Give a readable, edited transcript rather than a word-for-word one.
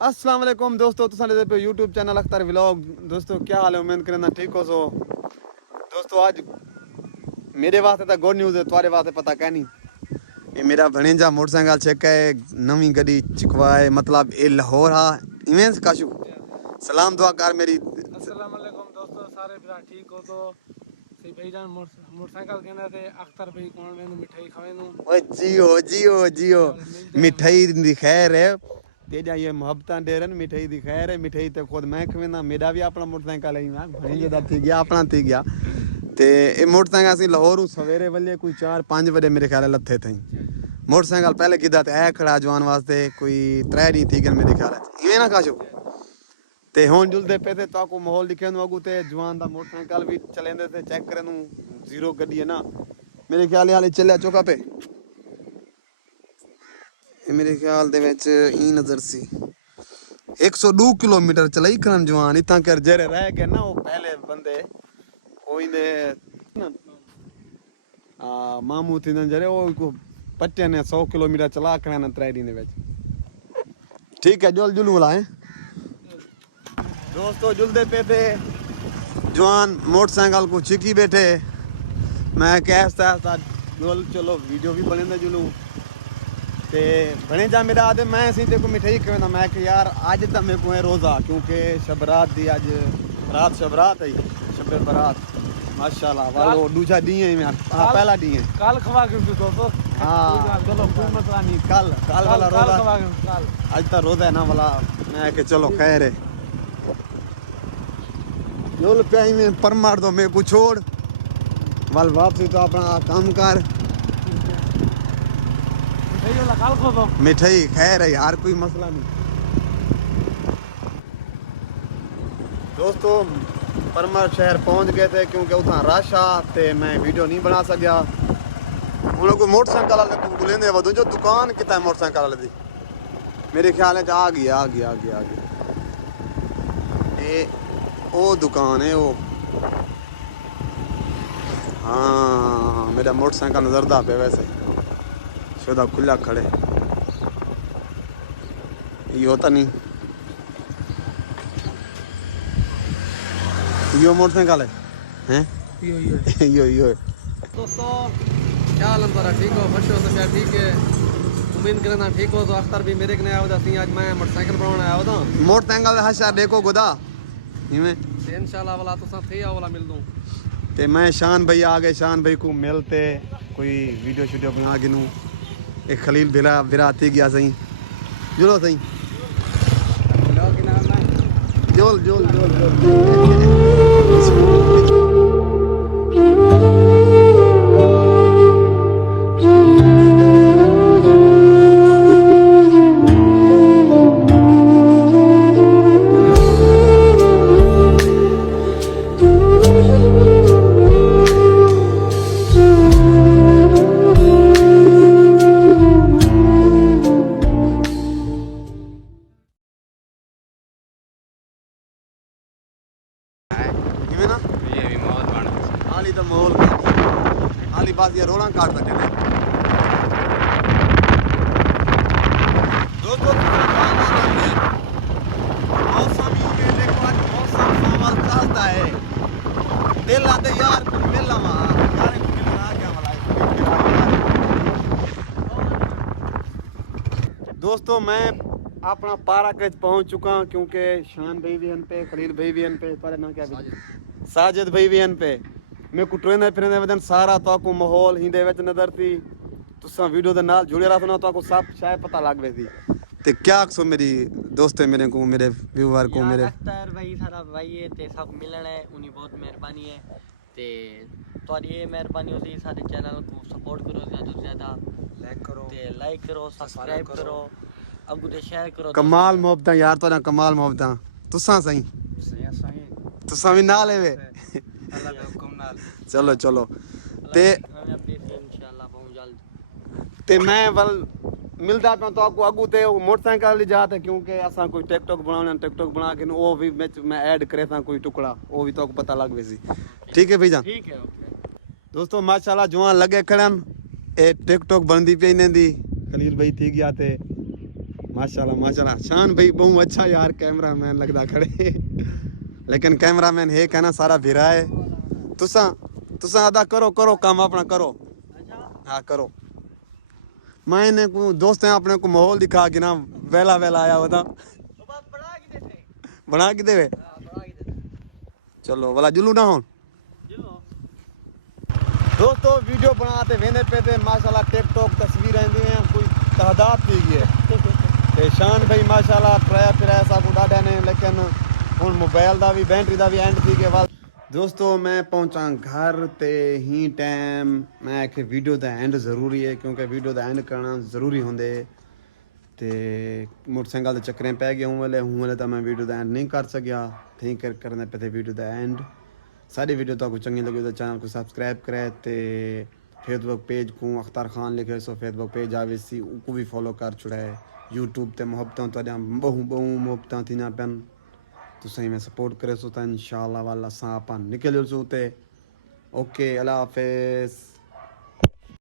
अस्सलाम वालेकुम दोस्तों, तुसां दे पे यूट्यूब चैनल अख्तर व्लॉग। दोस्तों क्या हाल है, उम्मीद करना ठीक हो सो। दोस्तों आज मेरे वास्ते तो गुड न्यूज़ है, तुम्हारे वास्ते पता क्या नहीं। ये मेरा भणेजा मोटरसाइकिल चेक है, नवी गड्डी चुकवाए, मतलब ये लाहौर हा इवेंस काशू। सलाम दुआ कर मेरी। अस्सलाम वालेकुम दोस्तों, सारे भरा ठीक हो तो सही भाईजान मोटरसाइकिल कहने थे अख्तर भाई कौन मैंने मिठाई खवेनु ओए जियो जियो जियो, मिलते हैं। मिठाई दी खैर है। तेजा ये मोहब्बतां दे रहे मिठाई दी खैर है। मिठाई ते खुद मैं खवेंदा, मेरा भी अपना मोटरसाइकिल है, मैं भणेजे दा थी गया, अपना थी गया। ते ये मोटरसाइकिल असीं लाहौर सवेरे वेले कोई 4-5 बजे मेरे ख्याल लथे थे। मोटरसाइकिल पहले किदा ते ऐ खड़ा जवान वास्ते कोई 3 दिन थी गए मेरे ख्याल इवें ना काशो। ते हुन जुलदे पे ते ताको माहौल दिखे नु अगू ते जवान दा मोटरसाइकिल भी चलेंदे ते चेक करे नु जीरो गड्डी है ना मेरे ख्याल हाले चलिया चौका पे। मेरे ख्याल दे विच ई नजर सी 102 किलोमीटर चलाई करन जवान इतना कर जेरे रह गए ना वो पहले बंदे कोई ने मामू थी न जरे वो को पट्टे ने 100 किलोमीटर चला कर न 3 दिन विच। ठीक है जुल जुल बुलाए दोस्तों, जुलदे पे थे जवान मोटरसाइकिल को चिकी बैठे। मैं कहता था जुल चलो वीडियो भी बने जुलू ते बने जा मेरा आदे मैं सी ते को मिठाई कहना मैं कि यार आज तो मेरे को है रोज़ा, क्योंकि शबरात दी आज रात शबरात है, शब बरात माशाल्लाह वालो दूसरा डी है यार। हां पहला डी है कल खवा के दोस्तों। हां चलो कोई मसला नहीं, कल कल वाला रोज़ा खवा के कल आज तो रोज़ा है ना वाला। मैं कि चलो खैर है जोल प्याई में पर मार दो मेरे को छोड़ वाल वापसी तो अपना काम कर मिठाई वाला कल खो दो। मिठाई खैर है यार, कोई मसला नहीं। दोस्तों परमर शहर पहुंच गए थे क्योंकि उतना रश आ ते मैं वीडियो नहीं बना सकिया। उन लोग मोटरसाइकिल वाले को बुलेंदे वदू जो दुकान कितना है मोटरसाइकिल वाले दी मेरे ख्याल है आ गई ये वो दुकान है वो। हाँ मेरा मोटरसाइकिल नजरदा पे वैसे शुदा खुला खड़े ये होता नहीं। यो मोटरसाइकिल है यो दोस्तों क्या हाल है, ठीक हो, खुश हो, सब ठीक है, उम्मीद करना ठीक हो। तो अख्तर भी मेरे कने आया था, आज मैं मोटरसाइकिल बनाने आया था। मोटरसाइकिल हशा देखो गुदा इवें इंशाल्लाह वाला तो थे आ वाला मिल दूं ते मैं शान भाई आ गए, शान भाई को मिलते कोई वीडियो शीडियो बना गिनू। एक खलील विराती गया सही जुलो सही जोल जोल जोल हाली तो माहौल हाली बात ये रोला काटता चले। दोस्तों मौसम ही देखो आज मौसम सावल चाहता है दिल आते यार कुछ मिलना यार कुछ मिलना क्या वाला। दोस्तों मैं अपना पाराकच पहुंच चुका क्योंकि शान भाई भी पे, खलील भाई भी पे, तुम्हारा नाम क्या है? साजिद भाई भी पे। मैं को ट्रेन फिरने वजन सारा तो को माहौल हिंदे विच नजर थी तुसा वीडियो दे नाल जुड़े रहो ना तो को सब शायद पता लग वे थी। ते क्या सो मेरी दोस्त है मेरे को मेरे व्यूअर को मेरे अख्तर भाई सारा भाई है ते सब मिलना है उन्हीं बहुत मेहरबानी है ते तुम्हारी ये मेहरबानी होती सारे चैनल को सपोर्ट करो, ज़्यादा से ज़्यादा लाइक करो सब्सक्राइब करो अगू ते शेयर करो। कमाल मोहब्बत यार तो ना कमाल मोहब्बत तुसा सही तुसा भी नाल है वे चलो चलो ते इंशाल्लाह बहुत जल्द ते मैं वल मिलदा पे तो आपको अगू ते मोटरसाइकिल वाली जात है क्योंकि असा कोई टिकटॉक बना के वो भी मैं ऐड करे था कोई टुकड़ा वो भी तो पता लग वेसी। ठीक है भाईजान, ठीक है ओके। दोस्तों माशाल्लाह जवान लगे खड़न ए टिकटॉक बनदी पे इन्हें दी खलील भाई थी गया थे माशाल्लाह माशाल्लाह शान भाई बहुत अच्छा यार कैमरामैन लगदा खड़े लेकिन कैमरामैन है कहना सारा भिरा है तुसा तुसा अदा करो करो काम अपना करो हाँ करो मैंने को दोस्त हैं अपने को माहौल दिखा के ना वेला वेला आया बता बना के देवे चलो वाला जुलू ना हो दोस्तों वीडियो बनाते वेंदे पे ते माशाल्लाह टिकटॉक तस्वीरें हैं कोई तादाद थी गई है ते शान भाई माशाल्लाह ट्राया फिराया साकू डाडा ने लेकिन हुन मोबाइल दा भी बैटरी दा भी एंड थी के बाद दोस्तों मैं पहुंचा घर ते ही टाइम मैं आखे वीडियो दा एंड जरूरी है क्योंकि वीडियो दा एंड करना जरूरी होंदे ते मोटरसाइकिल दे चक्करें पै गया हूं वाले तो मैं वीडियो दा एंड नहीं कर सकिया थी करने पे थे वीडियो दा एंड सारी वीडियो तो चंगी लगी तो चैनल को सब्सक्राइब करे ते फेसबुक पेज को अख्तर खान लिखे सो फेसबुक पेज आवे सी उनको भी फॉलो कर छुड़ा है यूट्यूब ते मोहब्बतां तो बहु बहु मोहब्बतां थी ना पेन तो सही में सपोर्ट करे सो तो इंशाल्लाह वाला सा अपन निकल सो ते ओके अल्लाह हाफिज़।